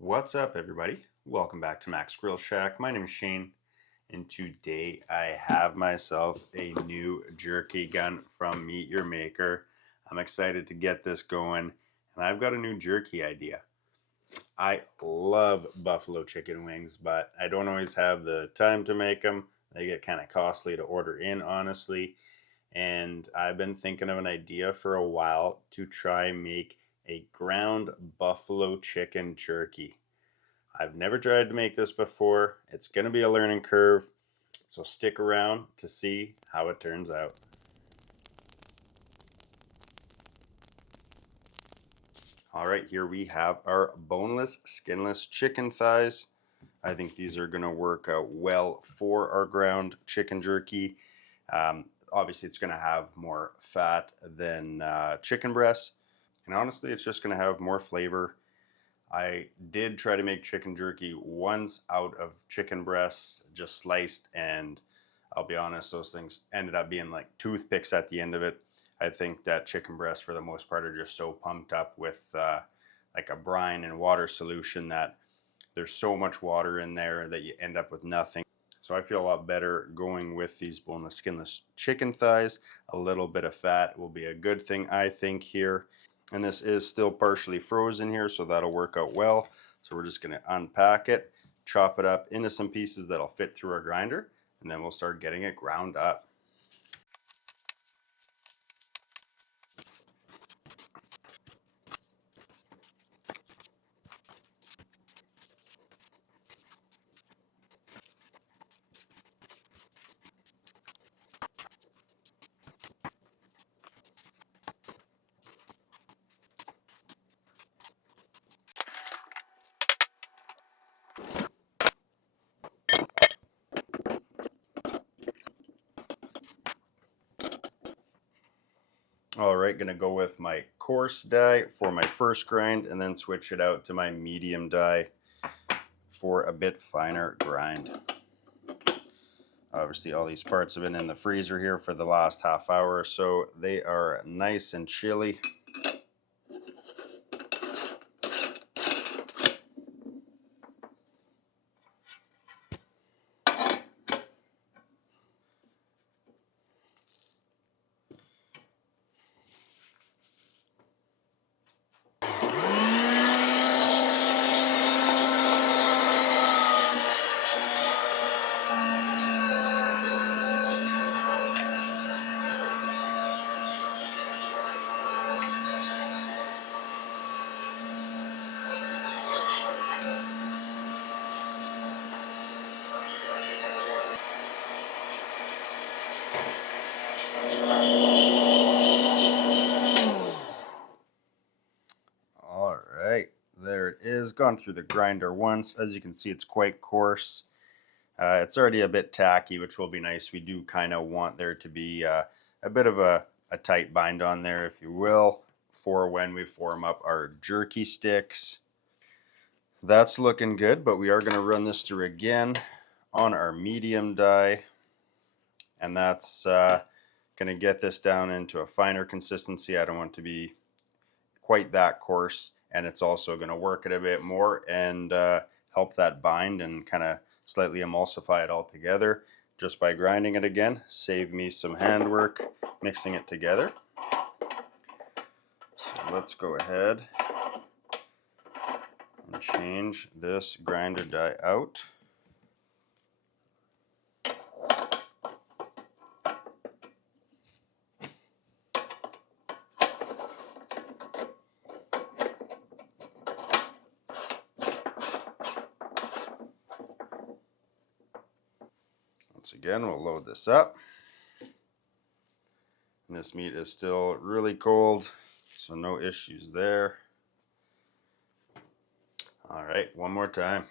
What's up, everybody? Welcome back to Max Grill Shack. My name is Shane, and today I have myself a new jerky gun from Meet Your Maker. I'm excited to get this going, and I've got a new jerky idea. I love buffalo chicken wings, but I don't always have the time to make them. They get kind of costly to order in, honestly. And I've been thinking of an idea for a while to try make a ground buffalo chicken jerky. I've never tried to make this before. It's going to be a learning curve, so stick around to see how it turns out. All right, here we have our boneless, skinless chicken thighs. I think these are going to work out well for our ground chicken jerky. Obviously, it's going to have more fat than chicken breasts, and honestly, it's just going to have more flavor. I did try to make chicken jerky once out of chicken breasts, just sliced, and I'll be honest, those things ended up being like toothpicks at the end of it. I think that chicken breasts, for the most part, are just so pumped up with like a brine and water solution that there's so much water in there that you end up with nothing. So I feel a lot better going with these boneless, skinless chicken thighs. A little bit of fat will be a good thing, I think, here. And this is still partially frozen here, so that'll work out well. So we're just going to unpack it, chop it up into some pieces that'll fit through our grinder, and then we'll start getting it ground up. All right, gonna go with my coarse die for my first grind and then switch it out to my medium die for a bit finer grind. Obviously, all these parts have been in the freezer here for the last half hour or so. They are nice and chilly. All right, there it is. Gone through the grinder once. As you can see, it's quite coarse. It's already a bit tacky, which will be nice. We do kind of want there to be a bit of a tight bind on there, if you will, for when we form up our jerky sticks. That's looking good, but we are going to run this through again on our medium die, and that's going to get this down into a finer consistency. I don't want it to be quite that coarse, and it's also going to work it a bit more and help that bind and kind of slightly emulsify it all together just by grinding it again. Save me some handwork mixing it together. So let's go ahead and change this grinder die out. Once again, we'll load this up. And this meat is still really cold, so no issues there. All right, one more time.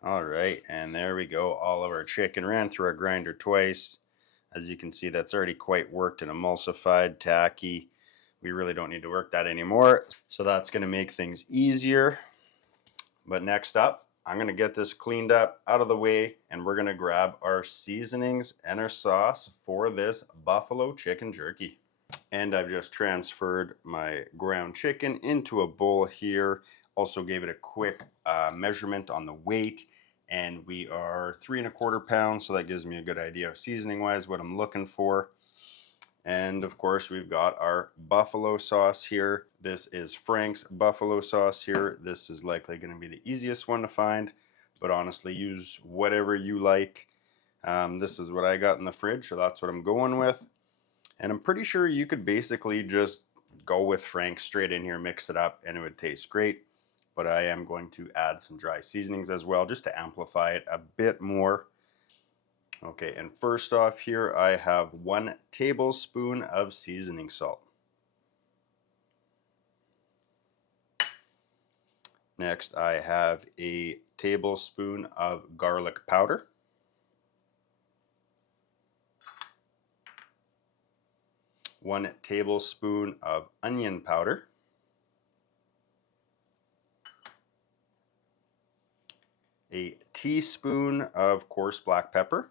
All right, and there we go. All of our chicken ran through our grinder twice. As you can see, that's already quite worked and emulsified, tacky. we really don't need to work that anymore. So that's going to make things easier. But next up, I'm going to get this cleaned up out of the way, and we're going to grab our seasonings and our sauce for this buffalo chicken jerky. And I've just transferred my ground chicken into a bowl here. Also gave it a quick measurement on the weight, and we are 3¼ pounds, so that gives me a good idea of seasoning wise what I'm looking for. And of course we've got our buffalo sauce here. This is Frank's buffalo sauce here. This is likely going to be the easiest one to find, but honestly use whatever you like. This is what I got in the fridge, so that's what I'm going with. And I'm pretty sure you could basically just go with Frank's straight in here, mix it up, and it would taste great. But I am going to add some dry seasonings as well, just to amplify it a bit more. Okay, and first off here, I have 1 tablespoon of seasoning salt. Next, I have a tablespoon of garlic powder. One tablespoon of onion powder. A teaspoon of coarse black pepper.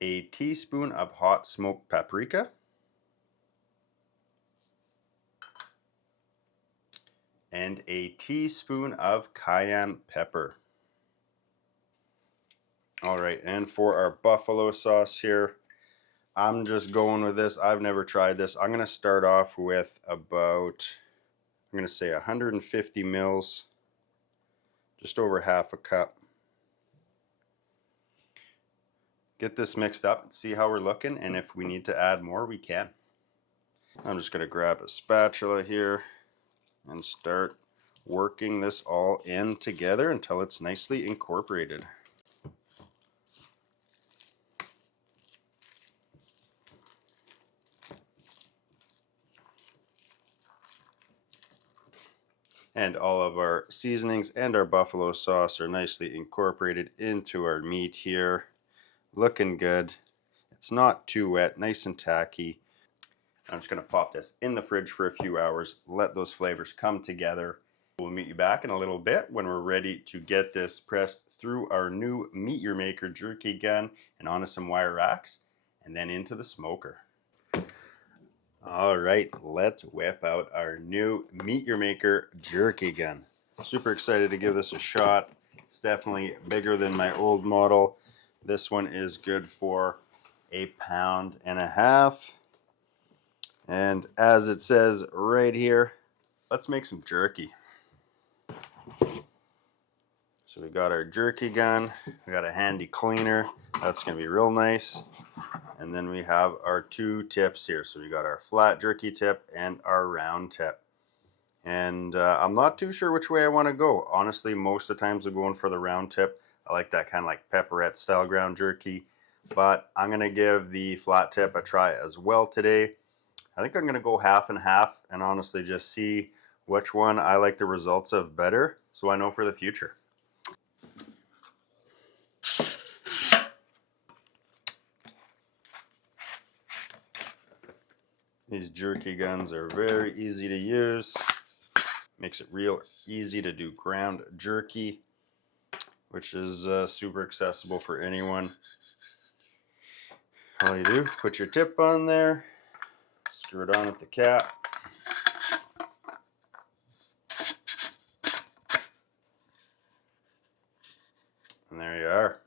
A teaspoon of hot smoked paprika. And a teaspoon of cayenne pepper. All right, and for our buffalo sauce here, I'm just going with this. I've never tried this. I'm going to start off with about, I'm going to say 150 mils, just over half a cup. Get this mixed up, see how we're looking, and if we need to add more, we can. I'm just going to grab a spatula here and start working this all in together until it's nicely incorporated. And all of our seasonings and our buffalo sauce are nicely incorporated into our meat here. Looking good. It's not too wet, nice and tacky. I'm just going to pop this in the fridge for a few hours, let those flavors come together. We'll meet you back in a little bit when we're ready to get this pressed through our new Meet Your Maker jerky gun and onto some wire racks and then into the smoker. All right, let's whip out our new Meet Your Maker jerky gun. Super excited to give this a shot. It's definitely bigger than my old model. This one is good for 1.5 pounds. And as it says right here, let's make some jerky. So we got our jerky gun, we got a handy cleaner, that's going to be real nice. And then we have our 2 tips here. So we got our flat jerky tip and our round tip. And I'm not too sure which way I want to go. Honestly, most of the times I'm going for the round tip. I like that kind of like pepperette style ground jerky. But I'm going to give the flat tip a try as well today. I think I'm going to go half and half and honestly just see which one I like the results of better, so I know for the future. These jerky guns are very easy to use. Makes it real easy to do ground jerky, which is super accessible for anyone. All you do, put your tip on there, screw it on with the cap. And there you are.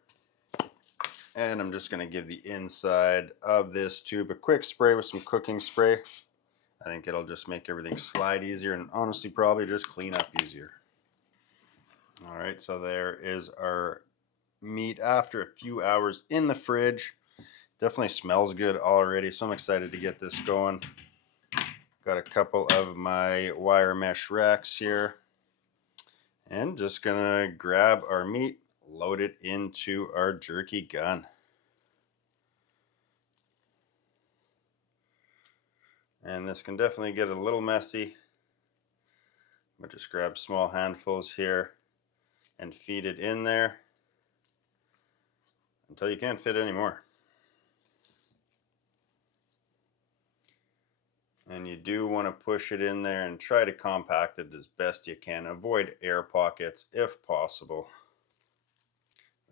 And I'm just going to give the inside of this tube a quick spray with some cooking spray. I think it'll just make everything slide easier and honestly probably just clean up easier. All right, so there is our meat after a few hours in the fridge. Definitely smells good already, so I'm excited to get this going. Got a couple of my wire mesh racks here. And just gonna grab our meat, load it into our jerky gun. And this can definitely get a little messy, but just grab small handfuls here and feed it in there until you can't fit any more. do want to push it in there and try to compact it as best you can. Avoid air pockets if possible.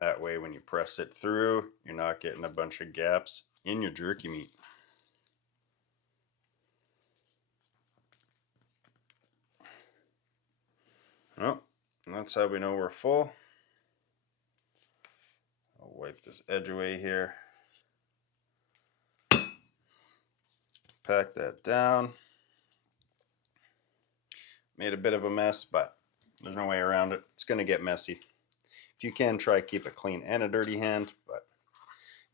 That way when you press it through, you're not getting a bunch of gaps in your jerky meat. Well, that's how we know we're full. I'll wipe this edge away here. Pack that down. Made a bit of a mess, but there's no way around it. It's going to get messy. If you can, try keep a clean and a dirty hand, but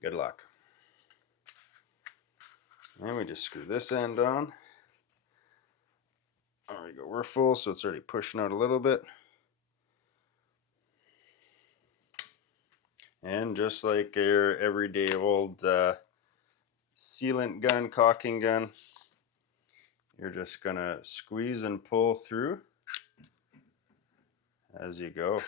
good luck. And we just screw this end on. There we go. We're full, so it's already pushing out a little bit. And just like your everyday old sealant gun, caulking gun, you're just gonna squeeze and pull through as you go.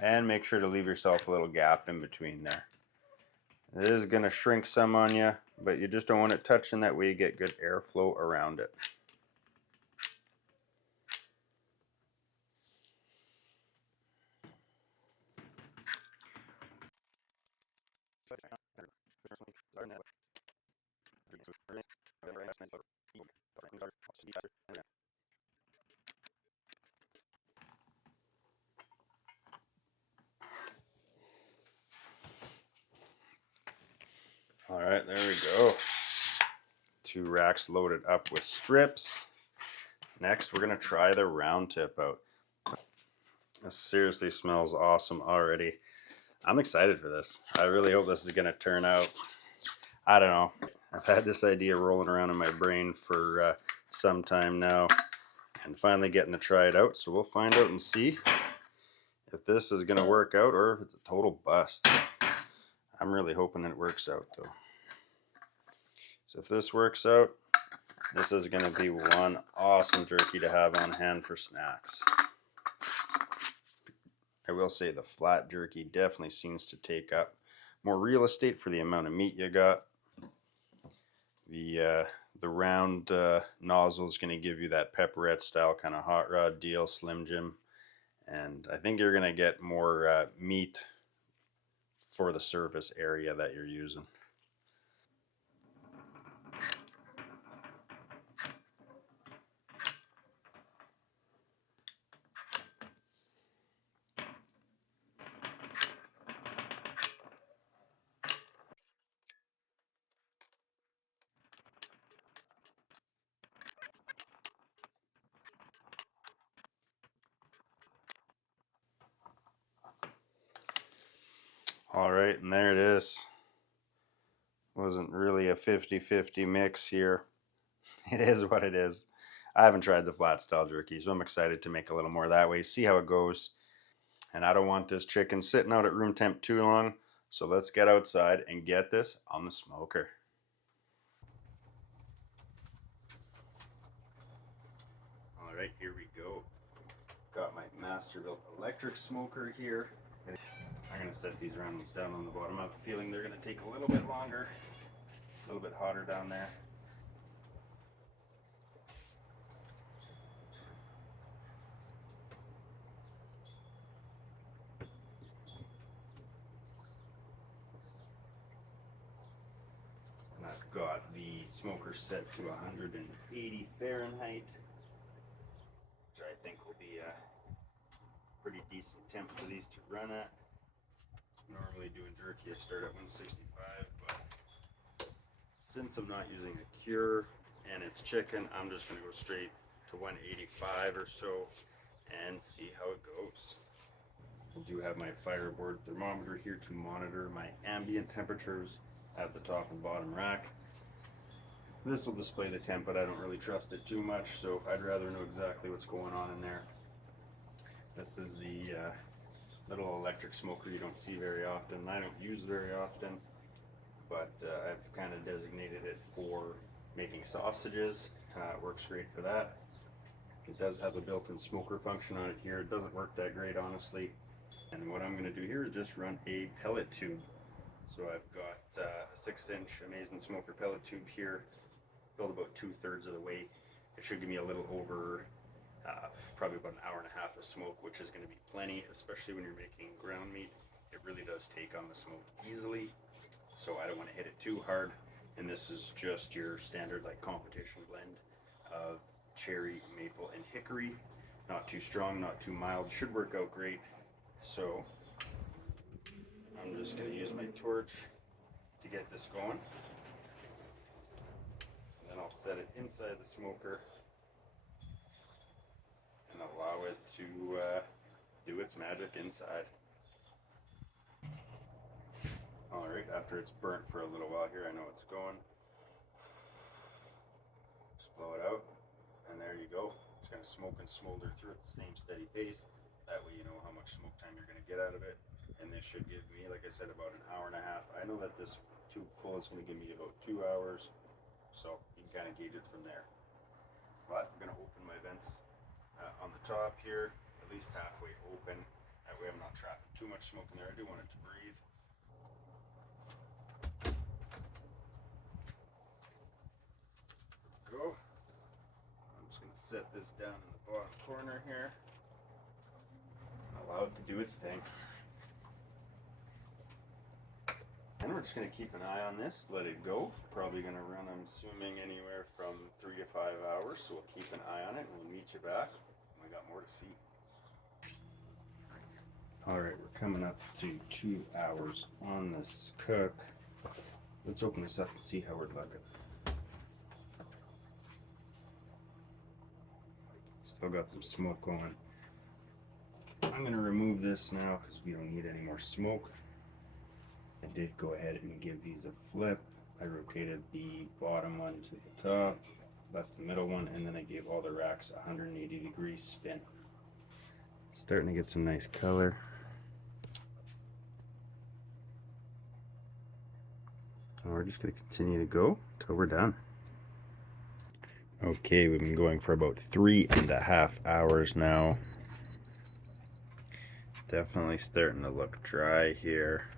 And make sure to leave yourself a little gap in between there. It is going to shrink some on you, but you just don't want it touching. That way you get good airflow around it. All right, there we go. 2 racks loaded up with strips. Next, we're going to try the round tip out. This seriously smells awesome already. I'm excited for this. I really hope this is going to turn out. I don't know. I've had this idea rolling around in my brain for some time now, and finally getting to try it out. So we'll find out and see if this is going to work out or if it's a total bust. I'm really hoping it works out though. So if this works out, this is going to be one awesome jerky to have on hand for snacks. I will say the flat jerky definitely seems to take up more real estate for the amount of meat you got. The round nozzle is going to give you that pepperette style kind of hot rod deal, Slim Jim, and I think you're going to get more meat for the surface area that you're using. All right, and there it is. Wasn't really a 50-50 mix here. It is what it is. I haven't tried the flat style jerky, so I'm excited to make a little more that way, see how it goes. And I don't want this chicken sitting out at room temp too long, so let's get outside and get this on the smoker. All right, here we go. Got my Masterbuilt electric smoker here. I'm going to set these round ones down on the bottom. I have a feeling they're going to take a little bit longer, a little bit hotter down there. And I've got the smoker set to 180 Fahrenheit, which I think will be a pretty decent temp for these to run at. Normally doing jerky, I start at 165, but since I'm not using a cure and it's chicken, I'm just going to go straight to 185 or so and see how it goes. I do have my fireboard thermometer here to monitor my ambient temperatures at the top and bottom rack. This will display the temp, but I don't really trust it too much, so I'd rather know exactly what's going on in there. This is the little electric smoker you don't see very often. I don't use very often, but I've kind of designated it for making sausages. It works great for that. It does have a built-in smoker function on it here. It doesn't work that great, honestly. And what I'm going to do here is just run a pellet tube. So I've got a 6-inch Amazing Smoker pellet tube here, filled about 2/3 of the way. It should give me a little over, probably about an hour and a half of smoke, which is going to be plenty, especially when you're making ground meat. It really does take on the smoke easily, so I don't want to hit it too hard. And this is just your standard like competition blend of cherry, maple, and hickory. Not too strong, not too mild. Should work out great. So I'm just going to use my torch to get this going. And then I'll set it inside the smoker and allow it to do its magic inside. Alright, after it's burnt for a little while here, I know it's going. Just blow it out, and there you go. It's going to smoke and smolder through at the same steady pace. That way you know how much smoke time you're going to get out of it. And this should give me, like I said, about an hour and a half. I know that this tube full is going to give me about 2 hours, so you can kind of gauge it from there. But I'm going to open my vents on the top here, at least halfway open. That way I'm not trapping too much smoke in there. I do want it to breathe. Go. I'm just going to set this down in the bottom corner here. Allow it to do its thing. And we're just going to keep an eye on this, let it go. Probably going to run, I'm assuming, anywhere from 3 to 5 hours. So we'll keep an eye on it and we'll meet you back. We got more to see. Alright, we're coming up to 2 hours on this cook. Let's open this up and see how we're looking. Still got some smoke going. I'm going to remove this now because we don't need any more smoke. I did go ahead and give these a flip. I rotated the bottom one to the top, left the middle one, and then I gave all the racks a 180-degree spin. Starting to get some nice color. And we're just going to continue to go until we're done. Okay, we've been going for about 3.5 hours now. Definitely starting to look dry here.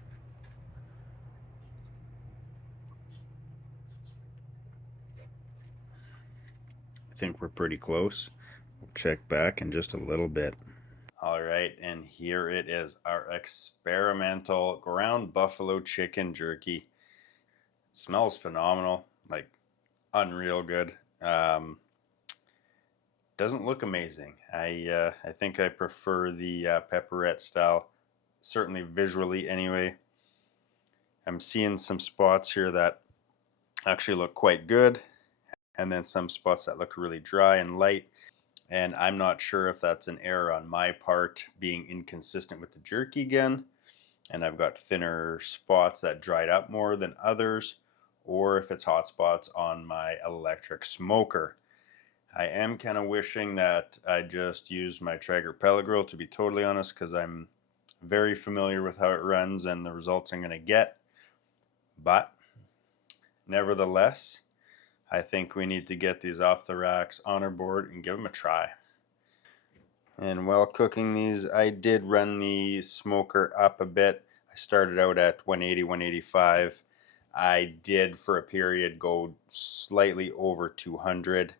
I think we're pretty close. We'll check back in just a little bit. All right, and here it is, our experimental ground buffalo chicken jerky. It smells phenomenal, like unreal good. Doesn't look amazing. I think I prefer the pepperette style, certainly visually anyway. I'm seeing some spots here that actually look quite good, and then some spots that look really dry and light. And I'm not sure if that's an error on my part, being inconsistent with the jerky gun, and I've got thinner spots that dried up more than others, or if it's hot spots on my electric smoker. I am kind of wishing that I just used my Traeger pellet grill, to be totally honest, because I'm very familiar with how it runs and the results I'm going to get. But nevertheless, I think we need to get these off the racks on our board and give them a try. And while cooking these, I did run the smoker up a bit. I started out at 180, 185. I did for a period go slightly over 200.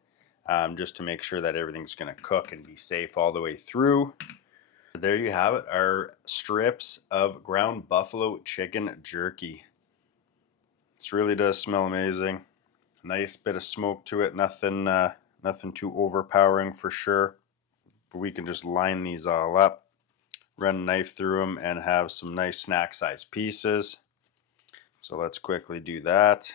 Just to make sure that everything's going to cook and be safe all the way through. There you have it, our strips of ground buffalo chicken jerky. This really does smell amazing. Nice bit of smoke to it, nothing too overpowering for sure. But we can just line these all up, run a knife through them, and have some nice snack size pieces. So let's quickly do that.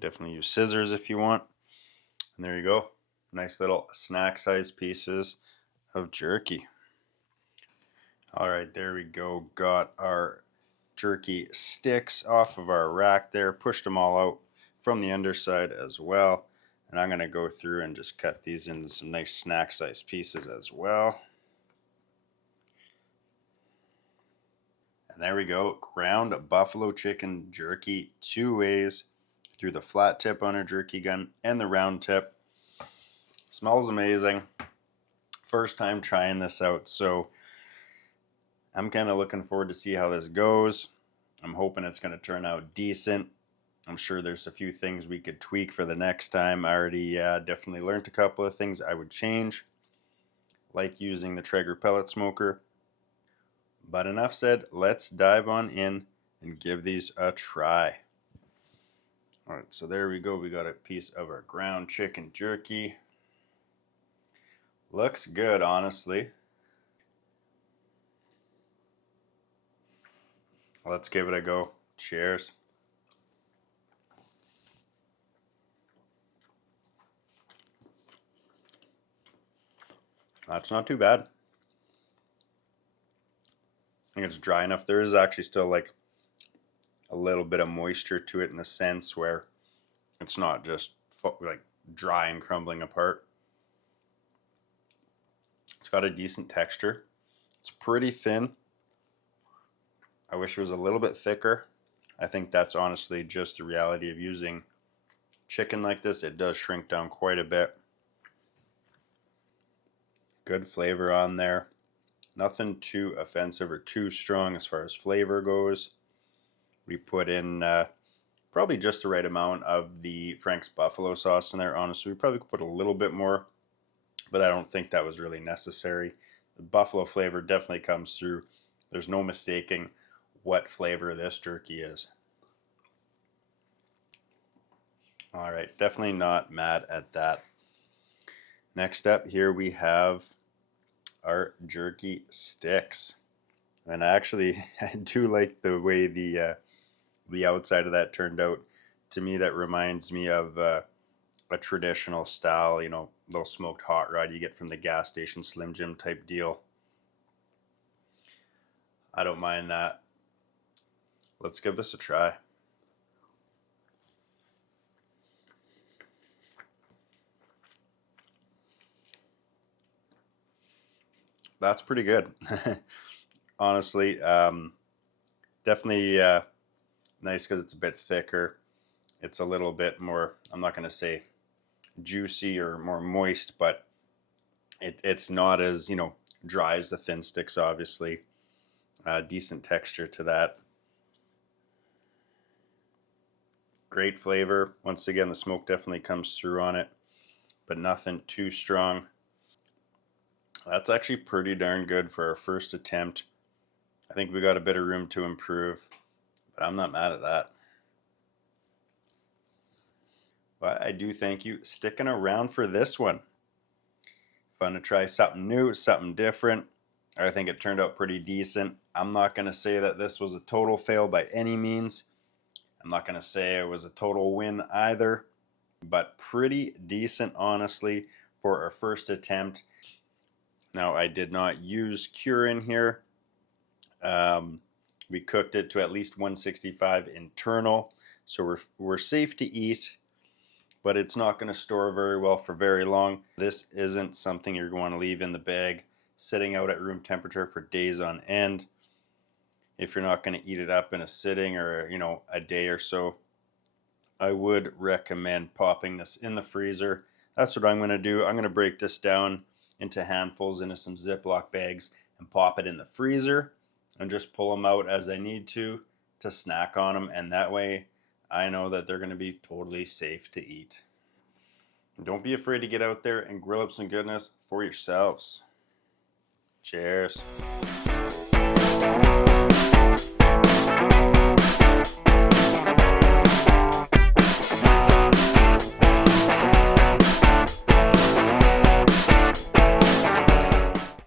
Definitely use scissors if you want. And there you go. Nice little snack size pieces of jerky. Alright, there we go. Got our jerky sticks off of our rack there. Pushed them all out from the underside as well. And I'm going to go through and just cut these into some nice snack size pieces as well. And there we go. Ground buffalo chicken jerky 2 ways. through the flat tip on our jerky gun and the round tip. Smells amazing. First time trying this out, so I'm kind of looking forward to see how this goes. I'm hoping it's going to turn out decent. I'm sure there's a few things we could tweak for the next time. I already definitely learned a couple of things I would change, like using the Traeger pellet smoker. But enough said, let's dive on in and give these a try. Alright, so there we go. We got a piece of our ground chicken jerky. Looks good, honestly. Let's give it a go. Cheers. That's not too bad. I think it's dry enough. There is actually still like a little bit of moisture to it in the sense where it's not just like dry and crumbling apart. It's got a decent texture. It's pretty thin. I wish it was a little bit thicker. I think that's honestly just the reality of using chicken like this. It does shrink down quite a bit. Good flavor on there. Nothing too offensive or too strong as far as flavor goes. We put in probably just the right amount of the Frank's buffalo sauce in there. Honestly, we probably could put a little bit more, but I don't think that was really necessary. The buffalo flavor definitely comes through. There's no mistaking what flavor this jerky is. All right, definitely not mad at that. Next up here we have our jerky sticks. And I do like the way the outside of that turned out. To me, that reminds me of a traditional style, you know, little smoked hot rod you get from the gas station, Slim Jim type deal. I don't mind that. Let's give this a try. That's pretty good. Honestly, definitely nice because it's a bit thicker. It's a little bit more, I'm not going to say juicy or more moist, but it's not as, you know, dry as the thin sticks, obviously. Decent texture to that. Great flavor. Once again, the smoke definitely comes through on it, but nothing too strong. That's actually pretty darn good for our first attempt. I think we got a bit of room to improve, but I'm not mad at that. But I do thank you sticking around for this one. Fun to try something new, something different. I think it turned out pretty decent. I'm not going to say that this was a total fail by any means. I'm not going to say it was a total win either, but pretty decent, honestly, for our first attempt. Now, I did not use cure in here. We cooked it to at least 165 internal, so we're safe to eat, but it's not going to store very well for very long. This isn't something you're going to leave in the bag sitting out at room temperature for days on end. If you're not going to eat it up in a sitting or, you know, a day or so, I would recommend popping this in the freezer. That's what I'm going to do. I'm going to break this down into handfuls into some Ziploc bags and pop it in the freezer and just pull them out as I need to snack on them, and that way I know that they're going to be totally safe to eat. Don't be afraid to get out there and grill up some goodness for yourselves. Cheers.